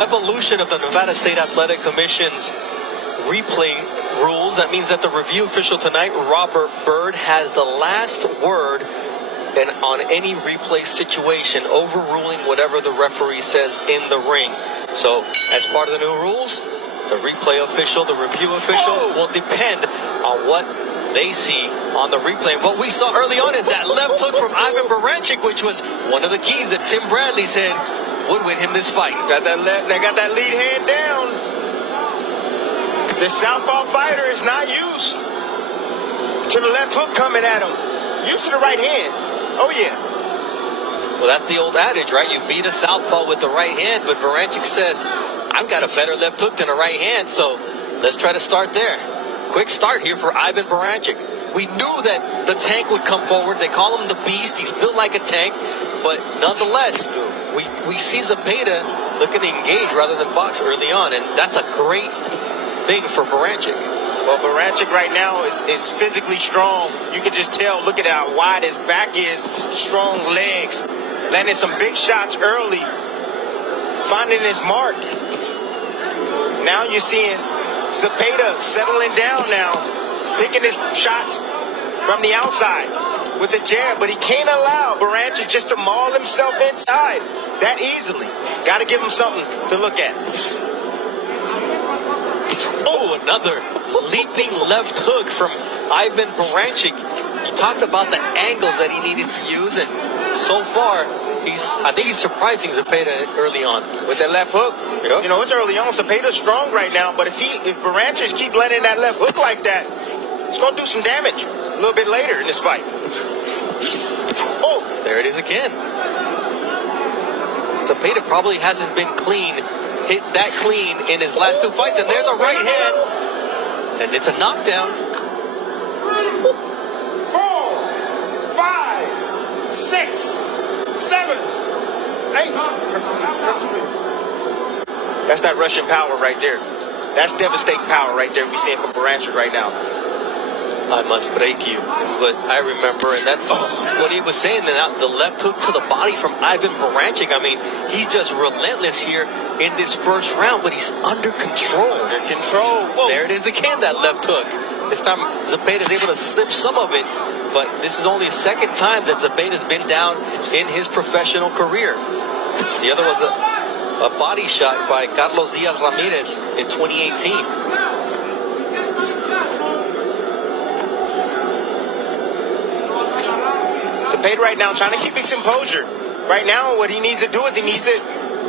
evolution of the Nevada State Athletic Commission's replay rules. That means that the review official tonight, Robert Byrd, has the last word on any replay situation, overruling whatever the referee says in the ring. So, as part of the new rules, the replay official, the review official, will depend on what they see on the replay. What we saw early on is that left hook from Ivan Baranchyk, which was one of the keys that Tim Bradley said would win him this fight. They got that lead hand down. The southpaw fighter is not used to the left hook coming at him. Used to the right hand. Oh, yeah. Well, that's the old adage, right? You beat a southpaw with the right hand, but Baranchyk says, I've got a better left hook than a right hand, so let's try to start there. Quick start here for Ivan Baranchyk. We knew that the tank would come forward. They call him the Beast. He's built like a tank, but nonetheless, we see Zepeda looking to engage rather than box early on, and that's a great thing for Baranchyk. Well, Baranchyk right now is physically strong. You can just tell, look at how wide his back is, strong legs, landing some big shots early, finding his mark. Now you're seeing Zepeda settling down now, picking his shots from the outside with a jab, but he can't allow Baranchyk just to maul himself inside that easily. Got to give him something to look at. Oh, another leaping left hook from Ivan Baranchyk. You talked about the angles that he needed to use, and so far, I think he's surprising Zepeda early on. With that left hook, yep. You know, it's early on. Zepeda's strong right now, but if Baranchyk keep landing that left hook like that, it's going to do some damage a little bit later in this fight. Oh, there it is again. Zepeda probably hasn't been hit that clean in his last two fights, and there's a right hand, and it's a knockdown. 4, 5, 6, 7, 8. That's that Russian power right there. That's devastating power right there we seeing from Baranchyk right now. I must break you, is what I remember, and that's what he was saying. And the left hook to the body from Ivan Baranchyk. I mean, he's just relentless here in this first round, but he's under control. Under control. Whoa. There it is again, that left hook. This time, Zepeda is able to slip some of it, but this is only the second time that Zepeda's been down in his professional career. The other was a body shot by Carlos Diaz Ramirez in 2018. Zepeda right now trying to keep his composure. Right now, what he needs to do is he needs to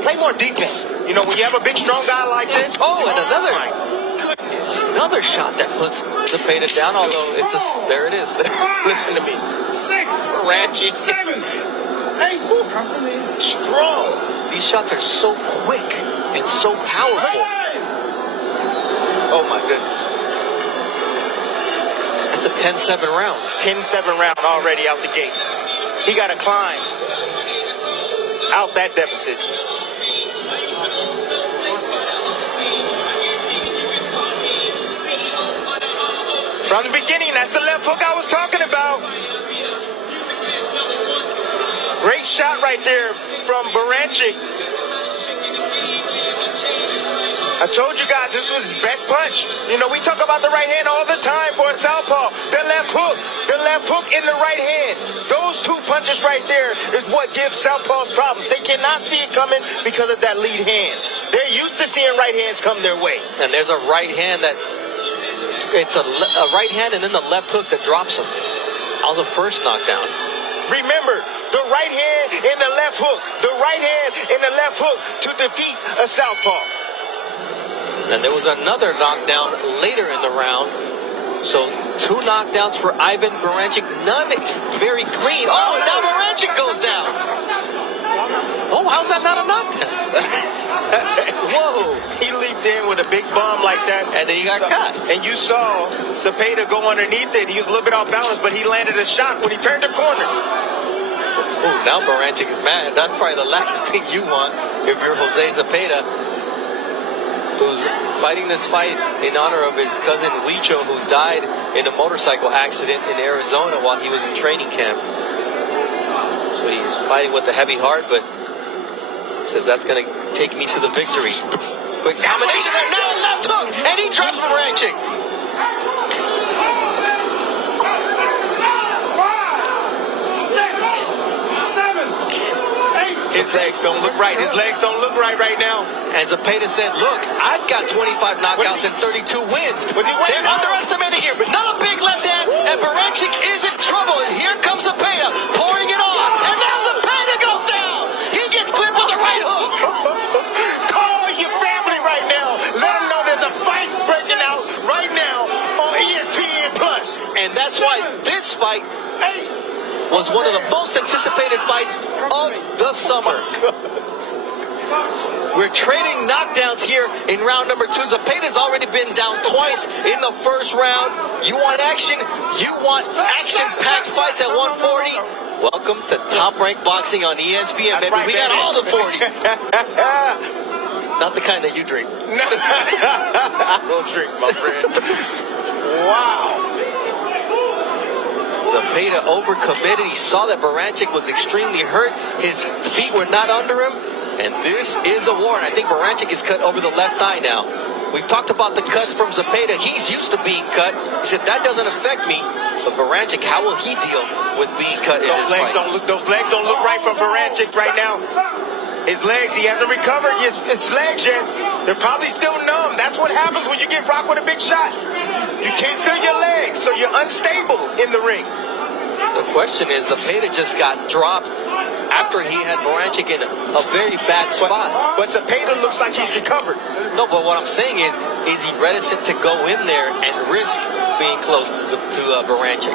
play more defense. You know, when you have a big, strong guy like this. Oh, and another. My goodness. Another shot that puts Zepeda down, although there it is. Listen to me. 6, Baranchyk. 7, 8. Come to me. Strong. These shots are so quick and so powerful. Oh, my goodness. It's a 10-7 round. 10-7 round already out the gate. He got to climb out that deficit. From the beginning, that's the left hook I was talking about. Great shot right there from Baranchyk. I told you guys this was his best punch. You know, we talk about the right hand all the time for a southpaw. The left hook in the right hand. Those two punches right there is what gives southpaws problems. They cannot see it coming because of that lead hand. They're used to seeing right hands come their way. And there's a right hand that, it's a right hand and then the left hook that drops him. That was the first knockdown. Remember, the right hand and the left hook. The right hand and the left hook to defeat a southpaw. And there was another knockdown later in the round. So 2 knockdowns for Ivan Baranchyk. None very clean. Oh, and now Baranchyk goes down. Oh, how's that not a knockdown? Whoa. He leaped in with a big bomb like that. And then he got caught. And you saw Zepeda go underneath it. He was a little bit off balance, but he landed a shot when he turned the corner. Oh, now Baranchyk is mad. That's probably the last thing you want if you're Jose Zepeda, who's fighting this fight in honor of his cousin Huicho, who died in a motorcycle accident in Arizona while he was in training camp. So he's fighting with a heavy heart, but Says that's going to take me to the victory. Quick combination there. Now left hook. And he drops Baranchyk. 5, 6, 7, 8. His legs don't look right. His legs don't look right now. And Zepeda said, look, I've got 25 knockouts and 32 wins. They're underestimated here. Not a big left hand. And Baranchyk is in trouble. And here comes Zepeda pouring it on. And now Zepeda goes down. He gets clipped with the right hook. Call your family right now. Let them know there's a fight breaking out right now on ESPN Plus. And that's why this fight 8. was one of the most anticipated fights of the summer. We're trading knockdowns here in round number 2. Zepeda's already been down twice in the first round. You want action? You want action-packed fights at 140? Welcome to Top Rank Boxing on ESPN, baby. Right, We got baby. all the 40s. Not the kind that you drink. I don't drink, my friend. Wow. Zepeda overcommitted. He saw that Baranchyk was extremely hurt. His feet were not under him. And this is a war. And I think Baranchyk is cut over the left eye now. We've talked about the cuts from Zepeda. He's used to being cut. He said, that doesn't affect me. But Baranchyk, how will he deal with being cut in this fight? Those legs don't look right from Baranchyk right now. His legs, he hasn't recovered his legs yet. They're probably still numb. That's what happens when you get rocked with a big shot. You can't feel your legs, so you're unstable in the ring. The question is, Zepeda just got dropped after he had Baranchyk in a very bad spot. But Zepeda looks like he's recovered. No, but what I'm saying is he reticent to go in there and risk being close to Baranchyk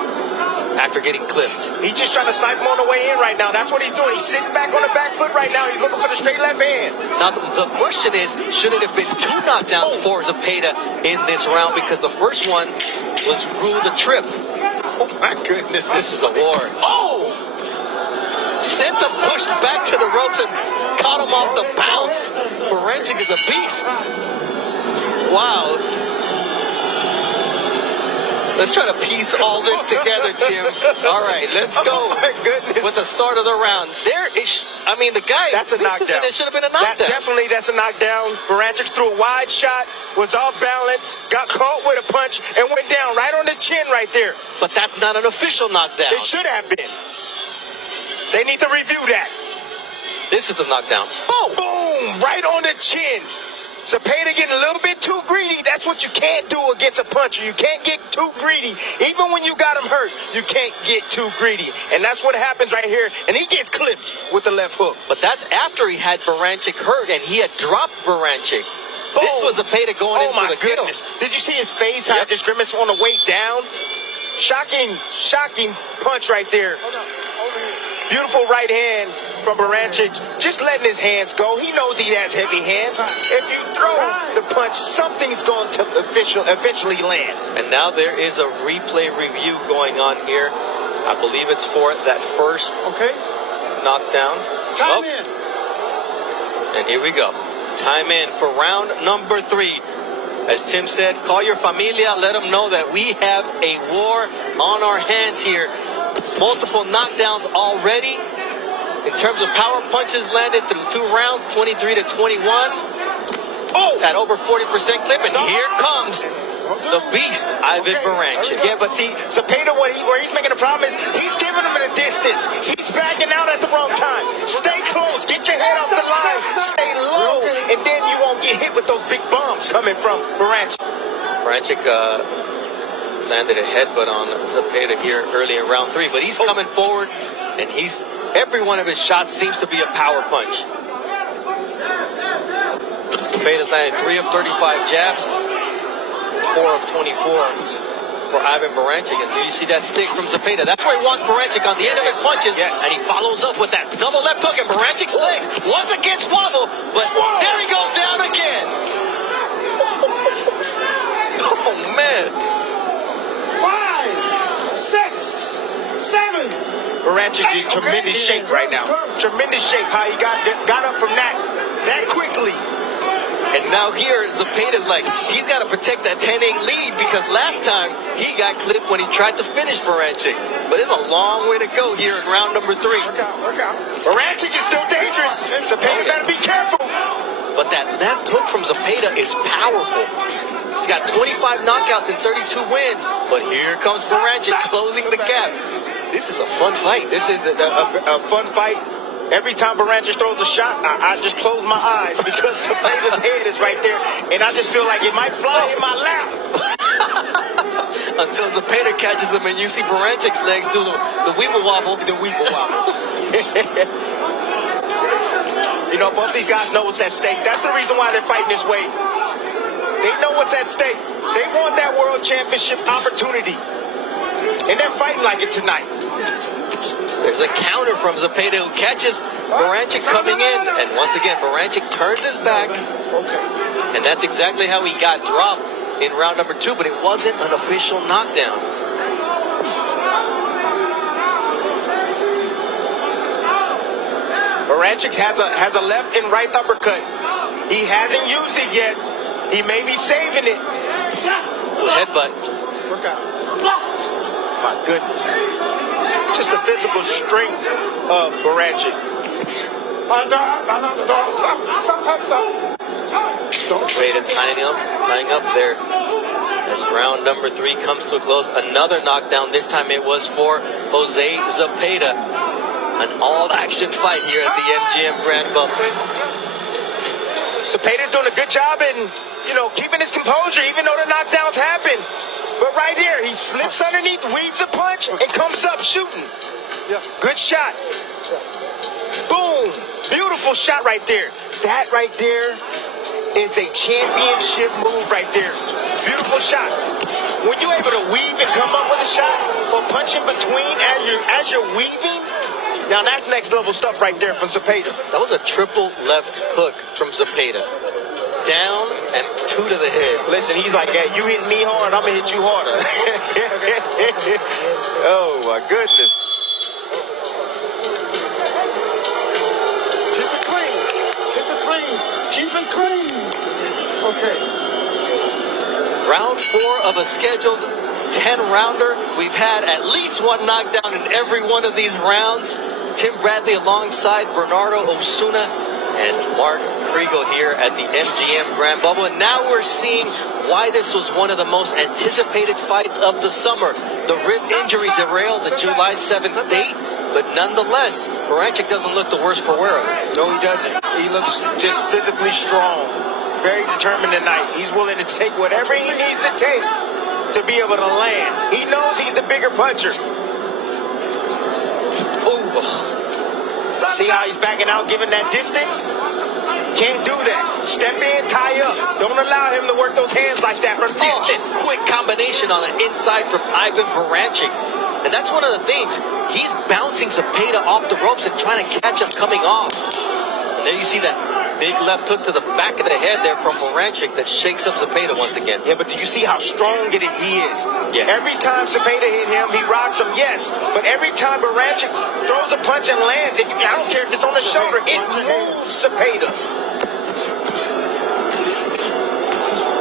after getting clipped? He's just trying to snipe him on the way in right now. That's what he's doing. He's sitting back on the back foot right now. He's looking for the straight left hand. Now, the question is, should it have been 2 knockdowns for Zepeda in this round? Because the first one was ruled a trip. Oh, my goodness. This is a war. Oh! Sent him pushed back to the ropes and caught him off the bounce. Baranchyk is a beast. Wow. Let's try to piece all this together, Tim. All right, let's go Oh, my goodness. with the start of the round. There is, I mean, the guy, That's a knockdown. It should have been a knockdown. That's a knockdown. Baranchyk threw a wide shot, was off balance, got caught with a punch, and went down right on the chin right there. But that's not an official knockdown. It should have been. They need to review that. This is the knockdown. Boom! Boom! Right on the chin. Zepeda getting a little bit too greedy. That's what you can't do against a puncher. You can't get too greedy. Even when you got him hurt, you can't get too greedy. And that's what happens right here. And he gets clipped with the left hook. But that's after he had Baranchyk hurt and he had dropped Baranchyk. This was Zepeda going in for the goodness. kill. Did you see his face? How it just grimaced on the way down? Shocking punch right there. Beautiful right hand from Baranchyk, just letting his hands go. He knows he has heavy hands. If you throw the punch, something's going to eventually land. And now there is a replay review going on here. I believe it's for that first knockdown. Time in. And here we go. Time in for round number 3. As Tim said, call your familia. Let them know that we have a war on our hands here. Multiple knockdowns already. In terms of power punches landed through 2 rounds, 23 to 21. Oh, at over 40% clip. And here comes the beast, Ivan Baranchyk. Yeah, but see, Zepeda, where he's making a problem is he's giving him a distance. He's backing out at the wrong time. Stay close. Get your head off the line. Stay low. And then you won't get hit with those big bombs coming from Baranchyk. Baranchyk landed a headbutt on Zepeda here early in round 3. But he's coming forward, and every one of his shots seems to be a power punch. Zepeda's landed 3 of 35 jabs, 4 of 24 for Ivan Baranchyk. And do you see that stick from Zepeda? That's where he wants Baranchyk on the end of his punches. Yes. And he follows up with that double left hook, and Barancyk's legs once again wobble, but there he goes down again. Oh, man. 5, 6, 7. Barancyk's in tremendous shape right now. Tremendous shape. How he got up from that quickly. And Now here, Zepeda's like, he's got to protect that 10-8 lead because last time he got clipped when he tried to finish Baranchyk. But it's a long way to go here in round number 3. Work out. Baranchyk is still dangerous. Zepeda better be careful. But that left hook from Zepeda is powerful. He's got 25 knockouts and 32 wins. But here comes Baranchyk closing the gap. This is a fun fight. This is a fun fight. Every time Baranchyk throws a shot, I just close my eyes because Zepeda's head is right there. And I just feel like it might fly in my lap. Until Zepeda catches him and you see Baranchyk's legs do the weeble wobble. The weeble wobble. You know, both these guys know what's at stake. That's the reason why they're fighting this way. They know what's at stake. They want that world championship opportunity. And they're fighting like it tonight. There's a counter from Zepeda who catches Baranchyk coming in. And once again, Baranchyk turns his back. Okay. And that's exactly how he got dropped in round number 2. But it wasn't an official knockdown. Baranchyk has a left and right uppercut. He hasn't used it yet. He may be saving it. Headbutt. Work out. My goodness. Just the physical strength of Baranchyk. Stop. Zepeda tying up there. As round number 3 comes to a close, another knockdown. This time it was for Jose Zepeda. An all-action fight here at the MGM Grand Bubble. Zepeda doing a good job in, keeping his composure, even though the knockdowns happen. But right here, he slips underneath, weaves a punch, and comes up shooting. Yeah. Good shot. Boom. Beautiful shot right there. That right there is a championship move right there. Beautiful shot. When you're able to weave and come up with a shot or punch in between as you're weaving, now that's next level stuff right there from Zepeda. That was a triple left hook from Zepeda. Down and 2 to the head. Listen, he's like, hey, you hit me hard, I'm going to hit you harder. Oh, my goodness. Keep it clean. Keep it clean. Okay. Round 4 of a scheduled 10-rounder. We've had at least one knockdown in every one of these rounds. Tim Bradley alongside Bernardo Osuna and Mark Kriegel here at the MGM Grand Bubble. And now we're seeing why this was one of the most anticipated fights of the summer. The rib injury derailed the July 7th date, but nonetheless, Baranchyk doesn't look the worse for wear of it. No, he doesn't. He looks just physically strong. Very determined tonight. He's willing to take whatever he needs to take to be able to land. He knows he's the bigger puncher. Ooh. See how he's backing out, giving that distance? Can't do that. Step in, tie up. Don't allow him to work those hands like that from distance. Quick combination on the inside from Ivan Baranchyk. And that's one of the things. He's bouncing Zepeda off the ropes and trying to catch him coming off. And there you see that big left hook to the back of the head there from Baranchyk that shakes up Zepeda once again. Yeah, but do you see how strong he is? Yeah. Every time Zepeda hit him, he rocks him, yes. But every time Baranchyk throws a punch and lands, I don't care if it's on the shoulder, it moves Zepeda.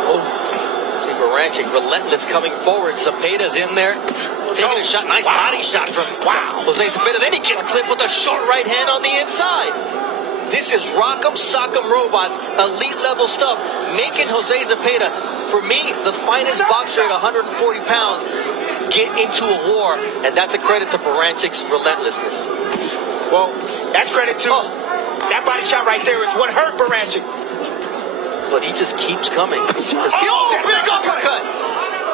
Oh, see Baranchyk relentless coming forward. Zepeda's in there, taking a shot. Nice body shot from Jose Zepeda. Then he gets clipped with a short right hand on the inside. This is Rock'em Sock'em Robots, elite level stuff, making Jose Zepeda, for me, the finest boxer at 140 pounds, get into a war, and that's a credit to Baranchyk's relentlessness. Well, that's credit to that body shot right there is what hurt Baranchyk. But he just keeps coming. Big uppercut!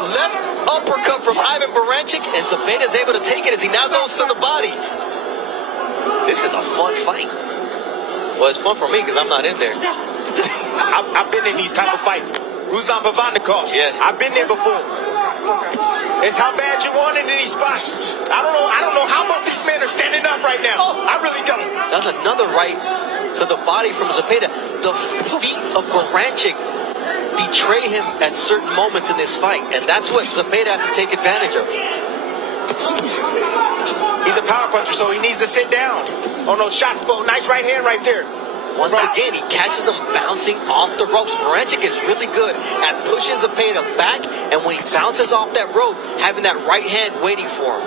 Left uppercut from Ivan Baranchyk, and Zepeda's able to take it as he now goes to the body. This is a fun fight. Well, it's fun for me because I'm not in there. I've been in these type of fights. Ruslan Bavanikov. Yeah. I've been there before. It's how bad you want it in these spots. I don't know how both these men are standing up right now. I really don't. That's another right to the body from Zepeda. The feet of Baranchyk betray him at certain moments in this fight, and that's what Zepeda has to take advantage of. He's a power puncher, so he needs to sit down on those shots. Nice right hand right there. Once again, he catches him bouncing off the ropes. Baranchyk is really good at pushing Zepeda back, and when he bounces off that rope, having that right hand waiting for him.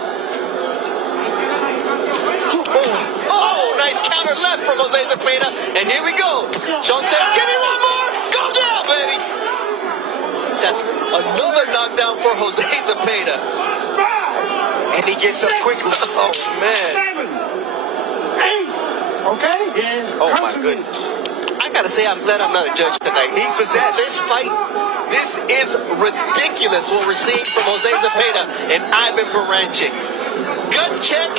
Oh, nice counter left from Jose Zepeda, and here we go. Sean says, give me one more. Go down, baby. That's another knockdown for Jose Zepeda. And he gets up quickly. Oh, man. 7, 8. Okay? Yeah. Oh, my goodness. I gotta say, I'm glad I'm not a judge tonight. He's possessed. This fight, this is ridiculous what we're seeing from Jose Zepeda and Ivan Baranchyk. Gut check,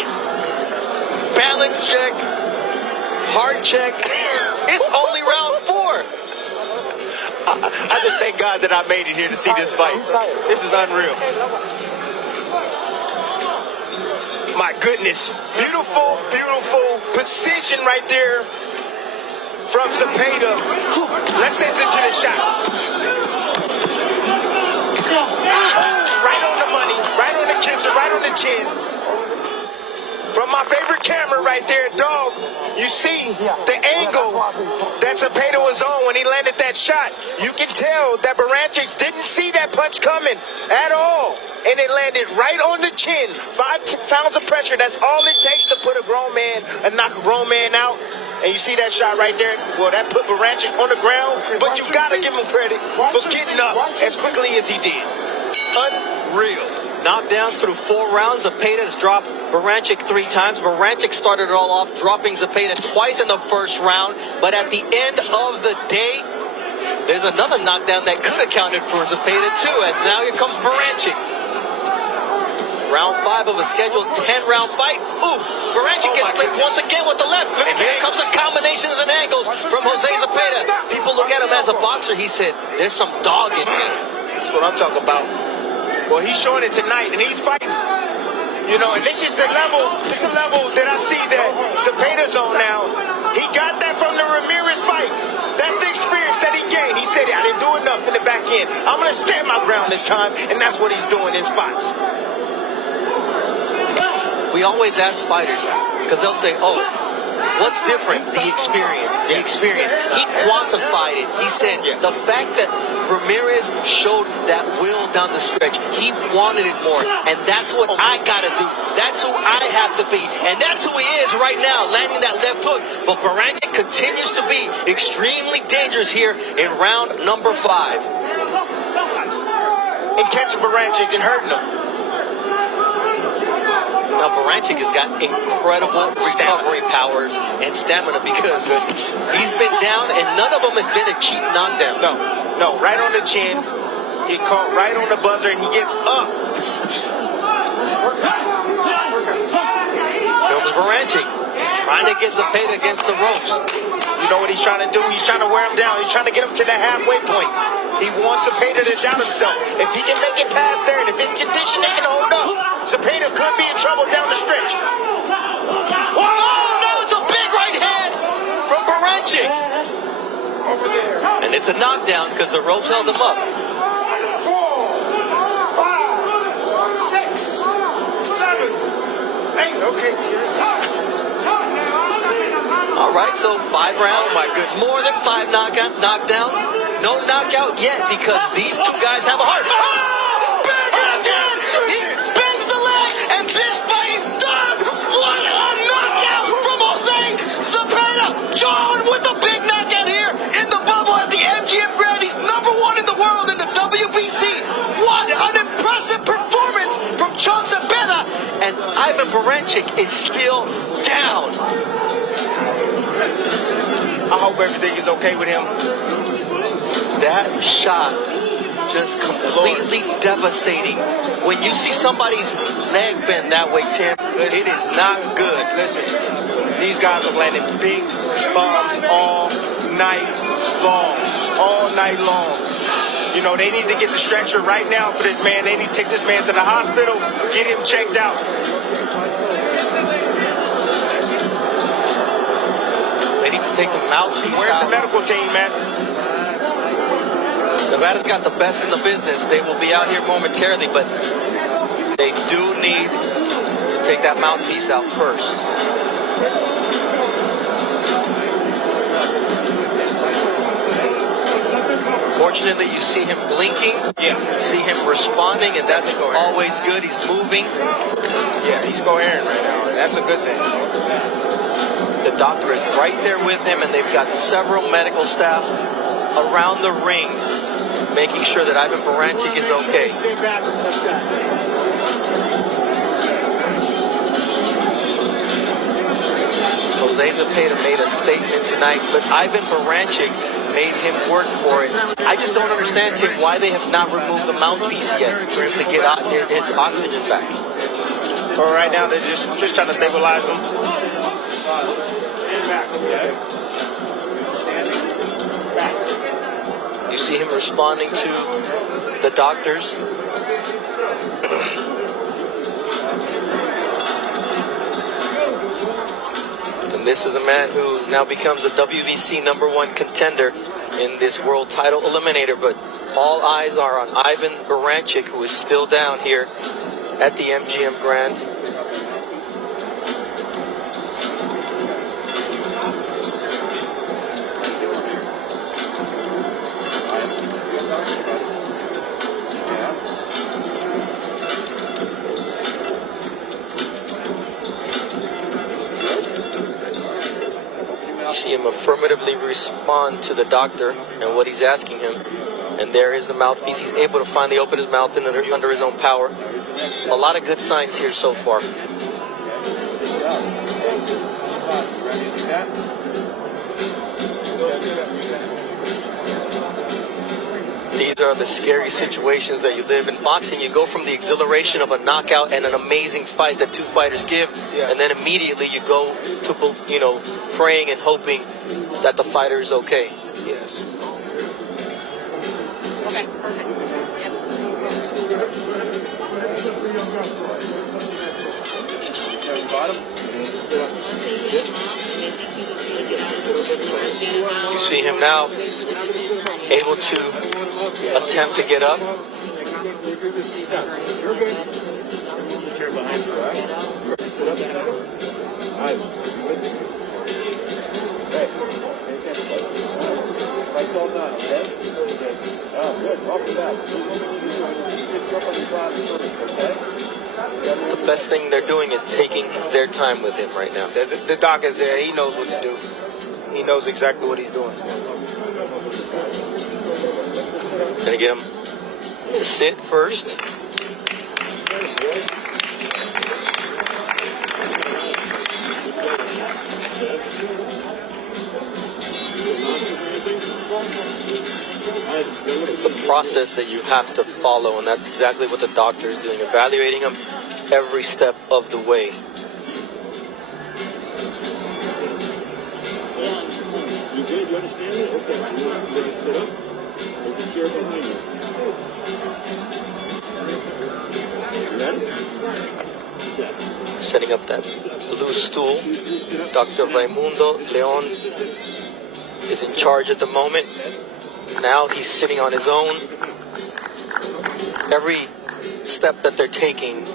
balance check, heart check. It's only round 4. I just thank God that I made it here to see this fight. This is unreal. My goodness. Beautiful, beautiful precision right there from Zepeda. Let's listen to the shot. Right on the money, right on the kisser, right on the chin. From my favorite camera right there, dog, you see the angle that Zepeda was on when he landed that shot. You can tell that Baranchyk didn't see that punch coming at all. And it landed right on the chin. 5 pounds of pressure, that's all it takes to put a grown man and knock a grown man out. And you see that shot right there? Well, that put Baranchyk on the ground, but you gotta give him credit for getting up as quickly as he did. Unreal. Knockdowns through 4 rounds. Zepeda's dropped Baranchyk 3 times. Baranchyk started it all off, dropping Zepeda twice in the first round. But at the end of the day, there's another knockdown that could have counted for Zepeda too, as now here comes Baranchyk. Round 5 of a scheduled 10-round fight. Ooh, Baranchyk gets clipped once again with the left. And here comes the combinations and angles from Jose Zepeda. People look at him as a boxer. He said, there's some dog in him. That's what I'm talking about. Well, he's showing it tonight, and he's fighting. You know, and this is the level that I see that Zepeda's on now. He got that from the Ramirez fight. That's the experience that he gained. He said, I didn't do enough in the back end. I'm going to stand my ground this time, and that's what he's doing in spots. We always ask fighters, because they'll say, oh, what's different? The experience. The experience. He quantified it. He said the fact that Ramirez showed that will down the stretch, he wanted it more. And that's what I got to do. That's who I have to be. And that's who he is right now, landing that left hook. But Baranchyk continues to be extremely dangerous here in round number 5. And catching Baranchyk and hurting him. Now, Baranchyk has got incredible recovery powers and stamina because he's been down and none of them has been a cheap knockdown. No, right on the chin. He caught right on the buzzer and he gets up. Comes Baranchyk. He's trying to get Zepeda against the ropes. You know what he's trying to do? He's trying to wear him down. He's trying to get him to the halfway point. He wants Zepeda to doubt himself. If he can make it past there and if his conditioning can hold up, Zepeda could be in trouble down the stretch. Oh, no, it's a big right hand from Baranchyk. Over there. And it's a knockdown because the ropes held him up. 4, 5, 6, 7, 8. Okay. All right, so 5 rounds. Oh, my goodness. More than 5 knockdowns. No knockout yet because these 2 guys have a heart. Oh, big again! He bends the leg, and this fight is done. What a knockout from Jose Zepeda. John with a big knockout here in the bubble at the MGM Grand. He's number 1 in the world in the WBC. What an impressive performance from John Zepeda. And Ivan Baranchyk is still down. I hope everything is okay with him. That shot just completely devastating. When you see somebody's leg bend that way, Tim, it is not good. Listen, these guys are landing big bombs all night long. All night long. You know, they need to get the stretcher right now for this man. They need to take this man to the hospital, get him checked out. They need to take the mouthpiece Where's out. the medical team, man? Nevada's got the best in the business. They will be out here momentarily, but they do need to take that mouthpiece out first. unfortunately, you see him blinking. Yeah. You see him responding, and that's always good. He's moving. Yeah, he's coherent right now, and that's a good thing. The doctor is right there with him, and they've got several medical staff around the ring making sure that Ivan Baranchyk is okay. Stay back from this guy. Jose Zepeda made a statement tonight, but Ivan Baranchyk made him work for it. I just don't understand, Tim, why they have not removed the mouthpiece yet for him to get out his oxygen back. But right now, they're just trying to stabilize him. Stand back, okay? Standing back. You see him responding to the doctors. And this is a man who now becomes a WBC #1 contender in this world title eliminator. But all eyes are on Ivan Baranchyk, who is still down here at the MGM Grand. You see him affirmatively respond to the doctor and what he's asking him. And there is the mouthpiece. He's able to finally open his mouth under his own power. A lot of good signs here so far. These are the scary situations that you live in. Boxing, you go from the exhilaration of a knockout and an amazing fight that two fighters give, and then immediately you go to, praying and hoping that the fighter is okay. Yes. Okay, perfect. You see him now able to attempt to get up. The best thing they're doing is taking their time with him right now. The doc is there. He knows what to do. He knows exactly what he's doing. Gonna get him to sit first. It's a process that you have to follow, and that's exactly what the doctor is doing, evaluating him every step of the way. You good? You understand this? Okay. You want to sit up? There's a chair behind you. Ready? Setting up that blue stool. Dr. Raimundo Leon is in charge at the moment. Now he's sitting on his own. Every step that they're taking,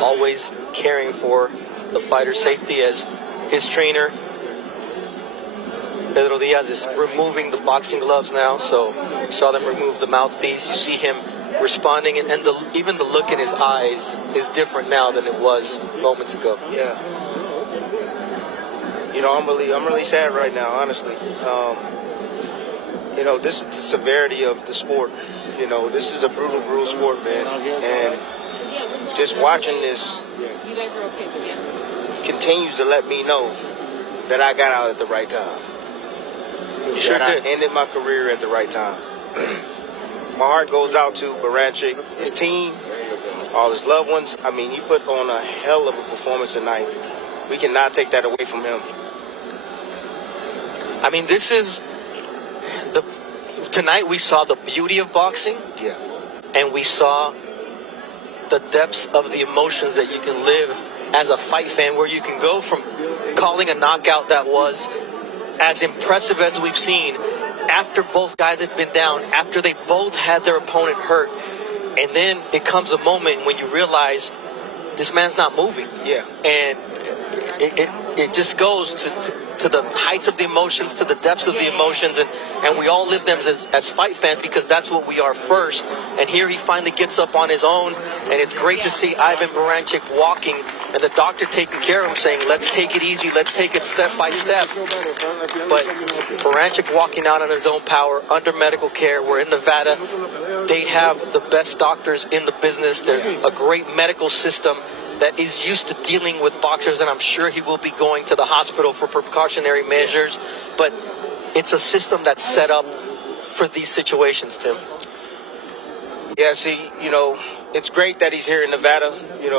always caring for the fighter's safety, as his trainer Pedro Diaz is removing the boxing gloves now. So you saw them remove the mouthpiece. You see him responding, and even the look in his eyes is different now than it was moments ago. Yeah. I'm really sad right now, honestly. This is the severity of the sport. This is a brutal sport, man. And just watching this continues to let me know that I got out at the right time. You sure that did. I ended my career at the right time. My heart goes out to Baranchyk, his team, all his loved ones. I mean, he put on a hell of a performance tonight. We cannot take that away from him. I mean, this is tonight we saw the beauty of boxing. Yeah. And we saw the depths of the emotions that you can live as a fight fan, where you can go from calling a knockout that was as impressive as we've seen after both guys had been down, after they both had their opponent hurt, and then it comes a moment when you realize this man's not moving. Yeah. And it just goes to the heights of the emotions, to the depths of the emotions, and we all live them as fight fans because that's what we are first. And here he finally gets up on his own, and it's great to see Ivan Baranchyk walking and the doctor taking care of him, saying, let's take it easy, let's take it step by step. But Baranchyk walking out on his own power, under medical care. We're in Nevada. They have the best doctors in the business. There's a great medical system that is used to dealing with boxers, and I'm sure he will be going to the hospital for precautionary measures. But it's a system that's set up for these situations, Tim. Yeah, see, it's great that he's here in Nevada.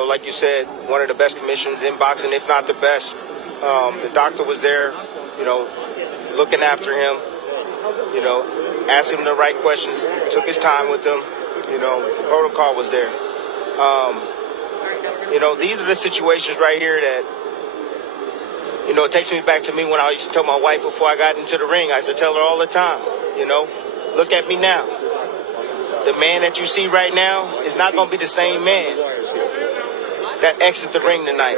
Like you said, one of the best commissions in boxing, if not the best. The doctor was there, looking after him, asking him the right questions, took his time with him, protocol was there. These are the situations right here that, it takes me back to me when I used to tell my wife before I got into the ring. I used to tell her all the time, look at me now. The man that you see right now is not going to be the same man that exits the ring tonight.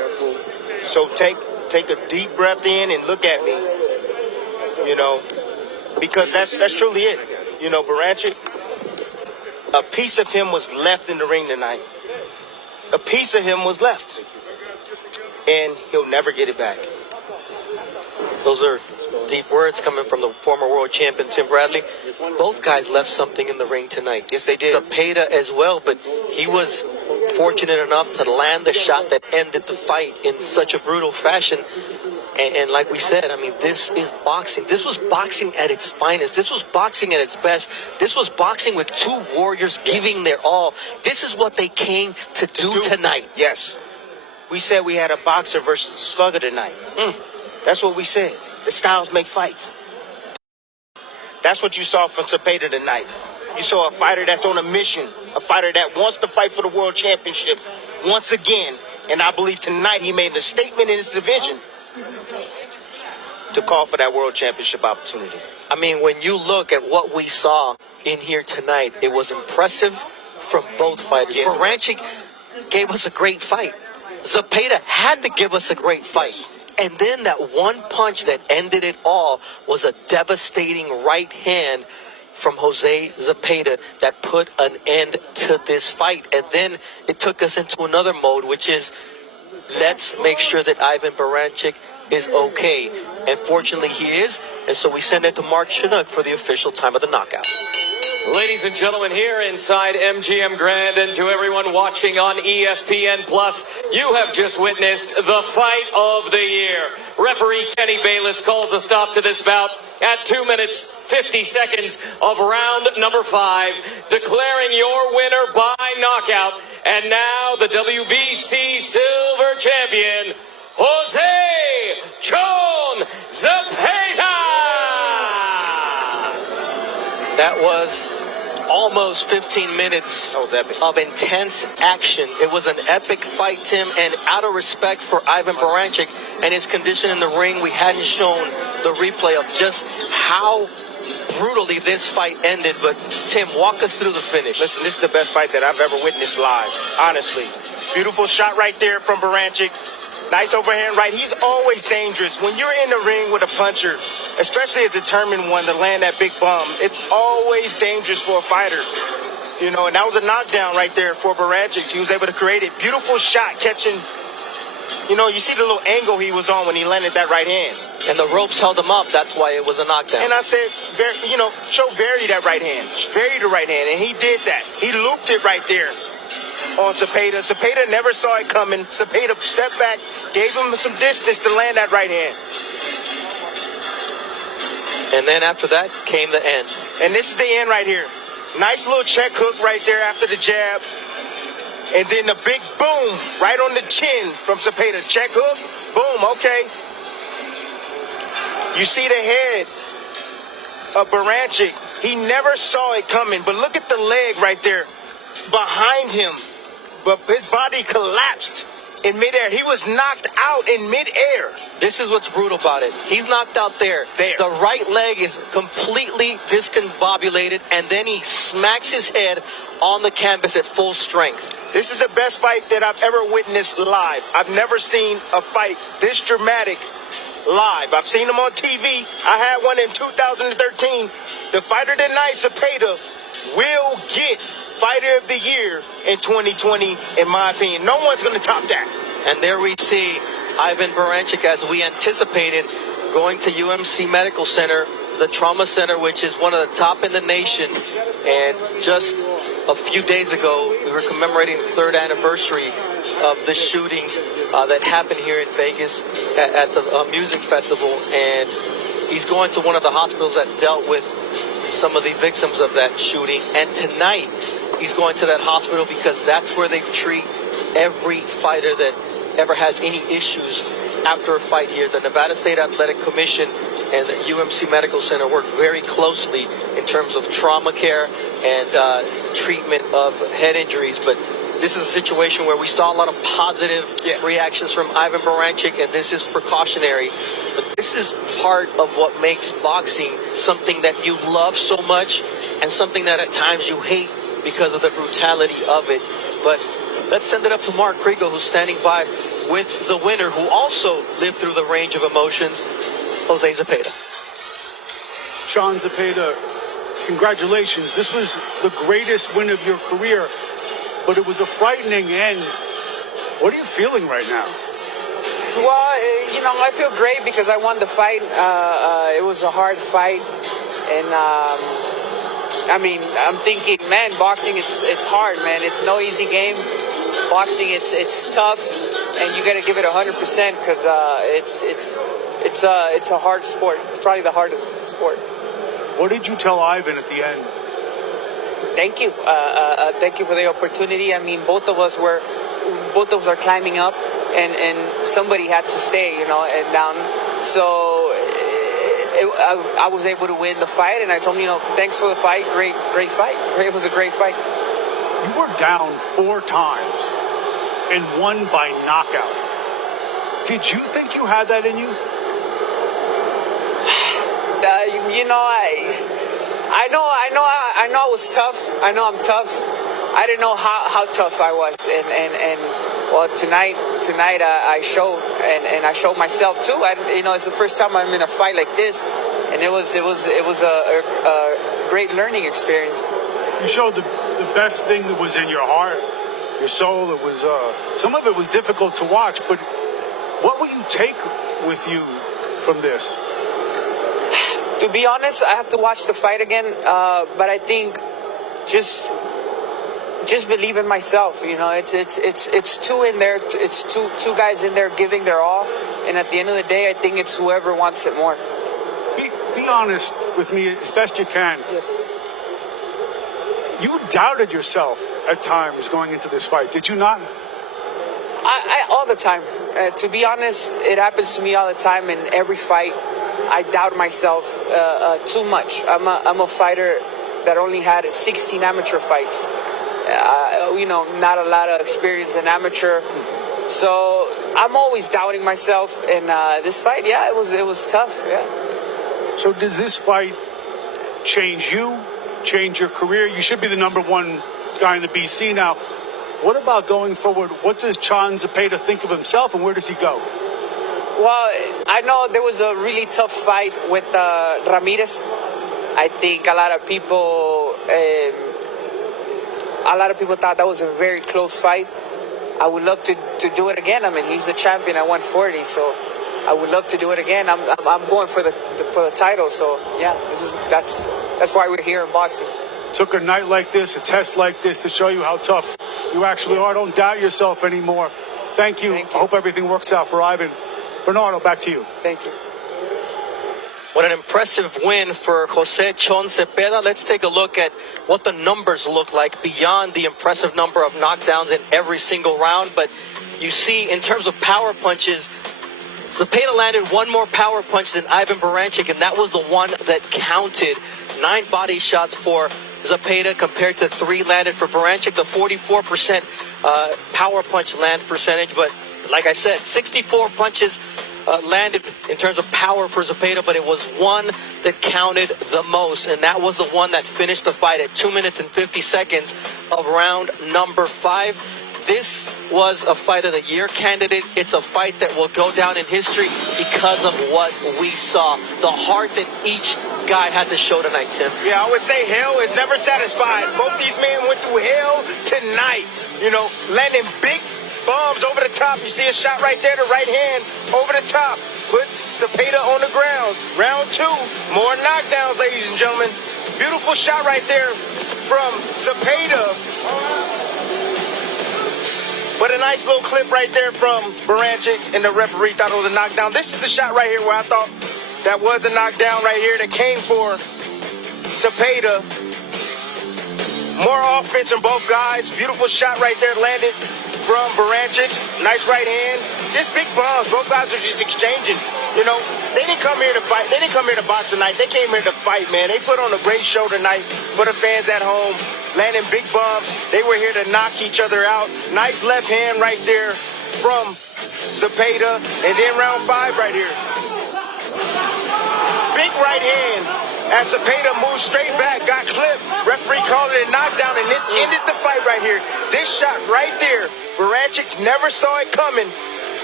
So take a deep breath in and look at me, because that's truly it. Baranchyk, a piece of him was left in the ring tonight. A piece of him was left, and he'll never get it back. Those are deep words coming from the former world champion, Tim Bradley. Both guys left something in the ring tonight. Yes, they did. Zepeda as well, but he was fortunate enough to land the shot that ended the fight in such a brutal fashion. And like we said, I mean, this is boxing. This was boxing at its finest. This was boxing at its best. This was boxing with two warriors giving their all. This is what they came to do tonight. Yes. We said we had a boxer versus a slugger tonight. That's what we said. The styles make fights. That's what you saw from Zepeda tonight. You saw a fighter that's on a mission, a fighter that wants to fight for the world championship once again. And I believe tonight he made a statement in his division to call for that world championship opportunity. I mean, when you look at what we saw in here tonight, it was impressive from both fighters. Yes. Baranchyk gave us a great fight. Zepeda had to give us a great fight. Yes. And then that one punch that ended it all was a devastating right hand from Jose Zepeda that put an end to this fight. And then it took us into another mode, which is let's make sure that Ivan Baranchyk is okay. And fortunately he is. And so we send it to Mark Chinook for the official time of the knockout. Ladies and gentlemen, here inside MGM Grand, and to everyone watching on ESPN Plus, you have just witnessed the fight of the year. Referee Kenny Bayless calls a stop to this bout at 2 minutes, 50 seconds of round number 5, declaring your winner by knockout. And now the WBC Silver Champion, Jose Chon Zepeda. That was almost 15 minutes of intense action. It was an epic fight, Tim, and out of respect for Ivan Baranchyk and his condition in the ring, we hadn't shown the replay of just how brutally this fight ended. But Tim, walk us through the finish. Listen, this is the best fight that I've ever witnessed live, honestly. Beautiful shot right there from Baranchyk. Nice overhand right. He's always dangerous. When you're in the ring with a puncher, especially a determined one to land that big bomb, it's always dangerous for a fighter. And that was a knockdown right there for Baranchyk. He was able to create it. Beautiful shot catching. You see the little angle he was on when he landed that right hand. And the ropes held him up. That's why it was a knockdown. And I said, show Vary that right hand. Vary the right hand. And he did that. He looped it right there on Zepeda. Zepeda never saw it coming. Zepeda stepped back, gave him some distance to land that right hand. And then after that came the end. And this is the end right here. Nice little check hook right there after the jab. And then the big boom right on the chin from Zepeda. Check hook, boom, okay. You see the head of Baranchyk. He never saw it coming, but look at the leg right there behind him. But his body collapsed in midair. He was knocked out in midair. This is what's brutal about it. He's knocked out there. The right leg is completely discombobulated, and then he smacks his head on the canvas at full strength. This is the best fight that I've ever witnessed live. I've never seen a fight this dramatic live. I've seen them on TV. I had one in 2013. The fighter tonight, Zepeda, will get Fighter of the Year in 2020, in my opinion. No one's going to top that. And there we see Ivan Baranchyk, as we anticipated, going to UMC Medical Center, the trauma center, which is one of the top in the nation. And just a few days ago, we were commemorating the 3rd anniversary of the shooting that happened here in Vegas at the music festival. And he's going to one of the hospitals that dealt with some of the victims of that shooting. And tonight, he's going to that hospital because that's where they treat every fighter that ever has any issues after a fight here. The Nevada State Athletic Commission and the UMC Medical Center work very closely in terms of trauma care and treatment of head injuries. But this is a situation where we saw a lot of positive reactions from Ivan Baranchyk, and this is precautionary. But this is part of what makes boxing something that you love so much and something that at times you hate because of the brutality of it. But let's send it up to Mark Kriegel, who's standing by with the winner, who also lived through the range of emotions, Jose Zepeda. Sean Zepeda, congratulations. This was the greatest win of your career, but it was a frightening end. What are you feeling right now? Well, you know, I feel great because I won the fight. It was a hard fight, and I mean, I'm thinking, man, boxing, it's hard, man. It's no easy game. Boxing, it's tough, and you got to give it 100% because it's a hard sport. It's probably the hardest sport. What did you tell Ivan at the end? Thank you. Thank you for the opportunity. I mean, both of us are climbing up, and somebody had to stay, you know, and down. So I was able to win the fight, and I told him, you know, thanks for the fight. Great fight. It was a great fight. You were down 4 times and won by knockout. Did you think you had that in you? You know, I know I was tough. I know I'm tough. I didn't know how tough I was, and well, tonight I showed, and I showed myself too. You know, it's the first time I'm in a fight like this, and it was a great learning experience. You showed the best thing that was in your heart, your soul. It was some of it was difficult to watch, but what will you take with you from this? To be honest, I have to watch the fight again, but I think just believe in myself. You know, it's two in there. It's two guys in there giving their all, and at the end of the day, I think it's whoever wants it more. Be honest with me as best you can. Yes. You doubted yourself at times going into this fight, did you not? I all the time. To be honest, it happens to me all the time. In every fight, I doubt myself too much. I'm a fighter that only had 16 amateur fights. You know, not a lot of experience in amateur. So I'm always doubting myself. And this fight, yeah, it was tough. Yeah. So does this fight change you? Change your career? You should be the #1 guy in the BC now. What about going forward? What does Sean Zepeda think of himself, and where does he go? Well, I know there was a really tough fight with Ramirez. I think a lot of people thought that was a very close fight. I would love to do it again. I mean, he's the champion at 140, so I would love to do it again. I'm going for the title, so yeah, that's why we're here in boxing. Took a night like this, a test like this, to show you how tough you actually are. Don't doubt yourself anymore. Thank you. I hope everything works out for Ivan. Bernardo, back to you. Thank you. What an impressive win for Jose Chon Zepeda. Let's take a look at what the numbers look like beyond the impressive number of knockdowns in every single round. But you see, in terms of power punches, Zepeda landed 1 more power punch than Ivan Baranchyk, and that was the one that counted. 9 body shots for Zepeda compared to 3 landed for Baranchyk. The 44% power punch land percentage, but like I said, 64 punches landed in terms of power for Zepeda, but it was one that counted the most, and that was the one that finished the fight at 2 minutes and 50 seconds of round number 5. This was a Fight of the Year candidate. It's a fight that will go down in history because of what we saw. The heart that each guy had to show tonight, Tim. Yeah, I would say hell is never satisfied. Both these men went through hell tonight. You know, landing big bombs over the top. You see a shot right there, the right hand over the top. Puts Zepeda on the ground. Round 2, more knockdowns, ladies and gentlemen. Beautiful shot right there from Zepeda. But a nice little clip right there from Baranchyk, and the referee thought it was a knockdown. This is the shot right here where I thought that was a knockdown right here that came for Zepeda. More offense from both guys. Beautiful shot right there landed from Baranchyk. Nice right hand. Just big bombs. Both guys are just exchanging. You know, they didn't come here to fight. They didn't come here to box tonight. They came here to fight, man. They put on a great show tonight for the fans at home. Landing big bombs. They were here to knock each other out. Nice left hand right there from Zepeda. And then round 5 right here. Big right hand. As Zepeda moved straight back, got clipped. Referee called it a knockdown, and this ended the fight right here. This shot right there, Baranchyk never saw it coming.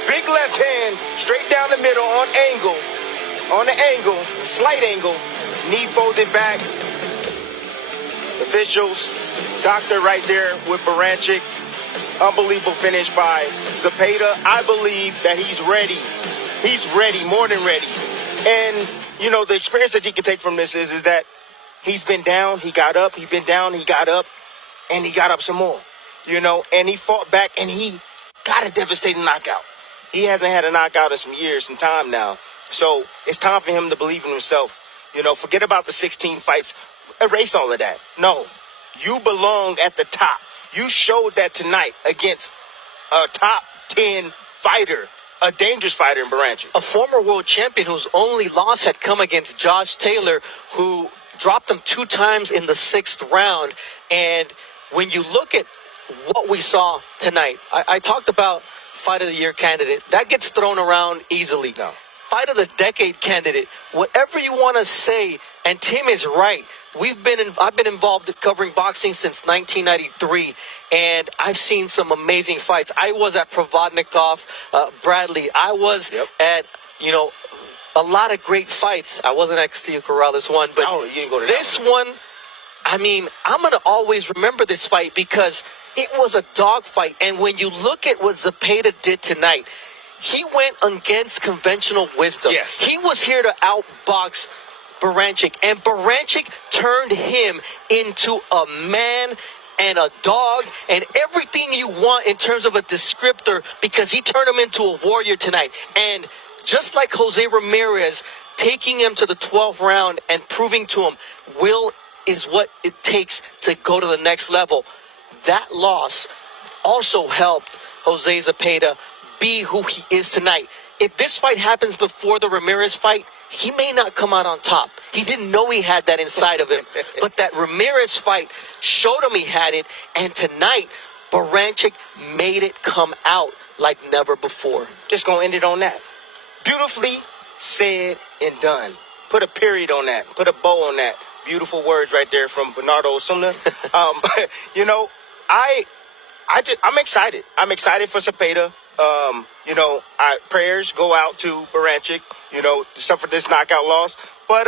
Big left hand, straight down the middle on angle. On the angle, slight angle. Knee folded back. Officials, doctor right there with Baranchyk. Unbelievable finish by Zepeda. I believe that he's ready. He's ready, more than ready. And you know, the experience that you can take from this is that he's been down, he got up, he's been down, he got up, and he got up some more. You know, and he fought back, and he got a devastating knockout. He hasn't had a knockout in some years, some time now. So it's time for him to believe in himself. You know, forget about the 16 fights. Erase all of that. No, you belong at the top. You showed that tonight against a top 10 fighter. A dangerous fighter in Baranchyk. A former world champion whose only loss had come against Josh Taylor, who dropped him 2 times in the 6th round. And when you look at what we saw tonight, I talked about Fight of the Year candidate. That gets thrown around easily. No. Fight of the Decade candidate. Whatever you want to say, and Tim is right. I've been involved in covering boxing since 1993, and I've seen some amazing fights. I was at Provodnikov, Bradley. I was at, you know, a lot of great fights. I wasn't at Steve Corrales one, but you didn't go to this one, I mean, I'm going to always remember this fight because it was a dog fight. And when you look at what Zepeda did tonight, he went against conventional wisdom. Yes. He was here to outbox Baranchyk, and Baranchyk turned him into a man and a dog and everything you want in terms of a descriptor, because he turned him into a warrior tonight. And just like Jose Ramirez, taking him to the 12th round and proving to him will is what it takes to go to the next level. That loss also helped Jose Zepeda be who he is tonight. If this fight happens before the Ramirez fight, he may not come out on top. He didn't know he had that inside of him. But that Ramirez fight showed him he had it. And tonight, Baranchyk made it come out like never before. Just going to end it on that. Beautifully said and done. Put a period on that. Put a bow on that. Beautiful words right there from Bernardo Osuna. You know, I'm excited. I'm excited for Zepeda. You know, prayers go out to Baranchyk, you know, to suffer this knockout loss. But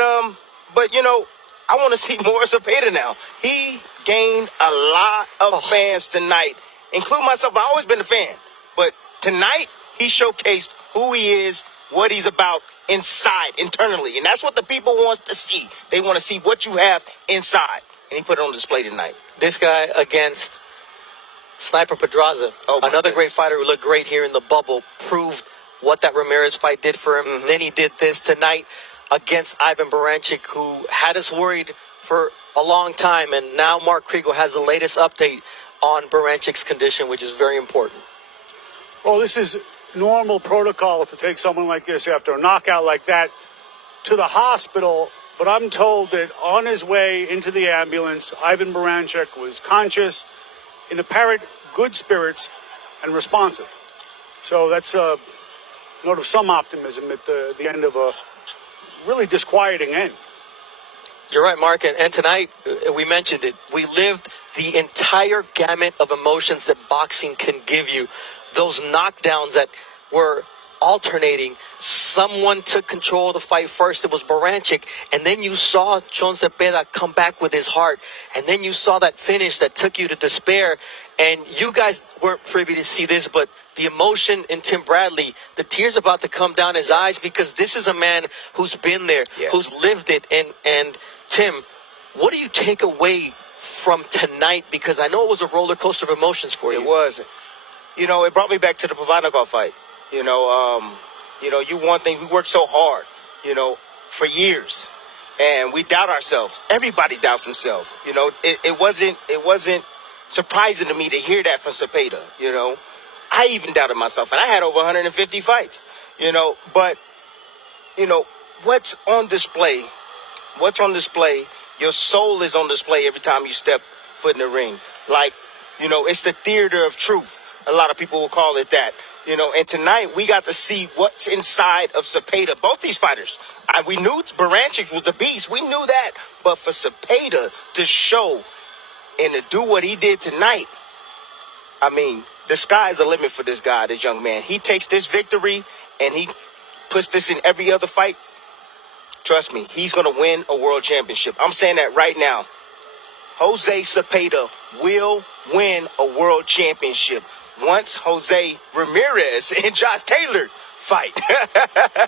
you know, I want to see more of Zepeda now. He gained a lot of fans tonight, including myself. I've always been a fan. But tonight, he showcased who he is, what he's about inside, internally. And that's what the people want to see. They want to see what you have inside. And he put it on display tonight. This guy against Sniper Pedraza, another great fighter who looked great here in the bubble, proved what that Ramirez fight did for him. Mm-hmm. Then he did this tonight against Ivan Baranchyk, who had us worried for a long time. And now Mark Kriegel has the latest update on Baranchyk's condition, which is very important. Well, this is normal protocol to take someone like this after a knockout like that to the hospital. But I'm told that on his way into the ambulance, Ivan Baranchyk was conscious, in apparent good spirits, and responsive. So that's a note of some optimism at the end of a really disquieting end. You're right, Mark. And tonight, we mentioned it. We lived the entire gamut of emotions that boxing can give you. Those knockdowns that were alternating. Someone took control of the fight first. It was Baranchyk. And then you saw Zepeda come back with his heart. And then you saw that finish that took you to despair. And you guys weren't privy to see this, but the emotion in Tim Bradley, the tears about to come down his eyes, because this is a man who's been there, who's lived it. And Tim, what do you take away from tonight? Because I know it was a roller coaster of emotions for you. It was. You know, it brought me back to the Baranchyk fight. You know, you one thing, we worked so hard, you know, for years, and we doubt ourselves. Everybody doubts himself. You know, it wasn't surprising to me to hear that from Zepeda. You know, I even doubted myself, and I had over 150 fights. You know, but you know what's on display. What's on display? Your soul is on display every time you step foot in the ring. Like, you know, it's the theater of truth. A lot of people will call it that. You know, and tonight we got to see what's inside of Zepeda. Both these fighters, we knew Baranchyk was a beast. We knew that. But for Zepeda to show and to do what he did tonight, I mean, the sky's the limit for this guy, this young man. He takes this victory and he puts this in every other fight. Trust me, he's going to win a world championship. I'm saying that right now. Jose Zepeda will win a world championship once Jose Ramirez and Josh Taylor fight.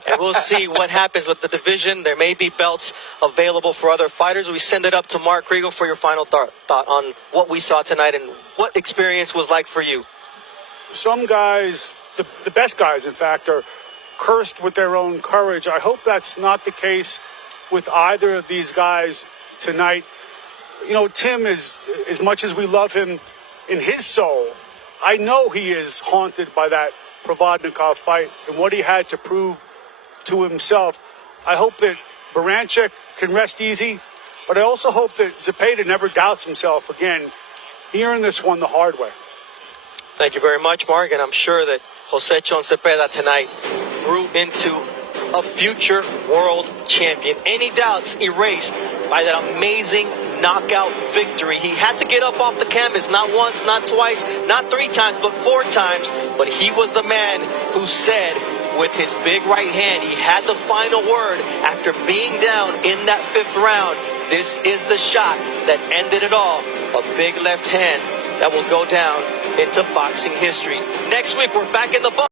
And we'll see what happens with the division. There may be belts available for other fighters. We send it up to Mark Kriegel for your final thought on what we saw tonight and what experience was like for you. Some guys, the best guys, in fact, are cursed with their own courage. I hope that's not the case with either of these guys tonight. You know, Tim, is as much as we love him in his soul, I know he is haunted by that Provodnikov fight and what he had to prove to himself. I hope that Baranchyk can rest easy, but I also hope that Zepeda never doubts himself again. He earned this one the hard way. Thank you very much, Mark, and I'm sure that Jose Zepeda tonight grew into a future world champion. Any doubts erased by that amazing knockout victory. He had to get up off the canvas, not once, not twice, not 3 times, but 4 times. But he was the man who said with his big right hand, he had the final word after being down in that 5th round. This is the shot that ended it all. A big left hand that will go down into boxing history. Next week, we're back in the box.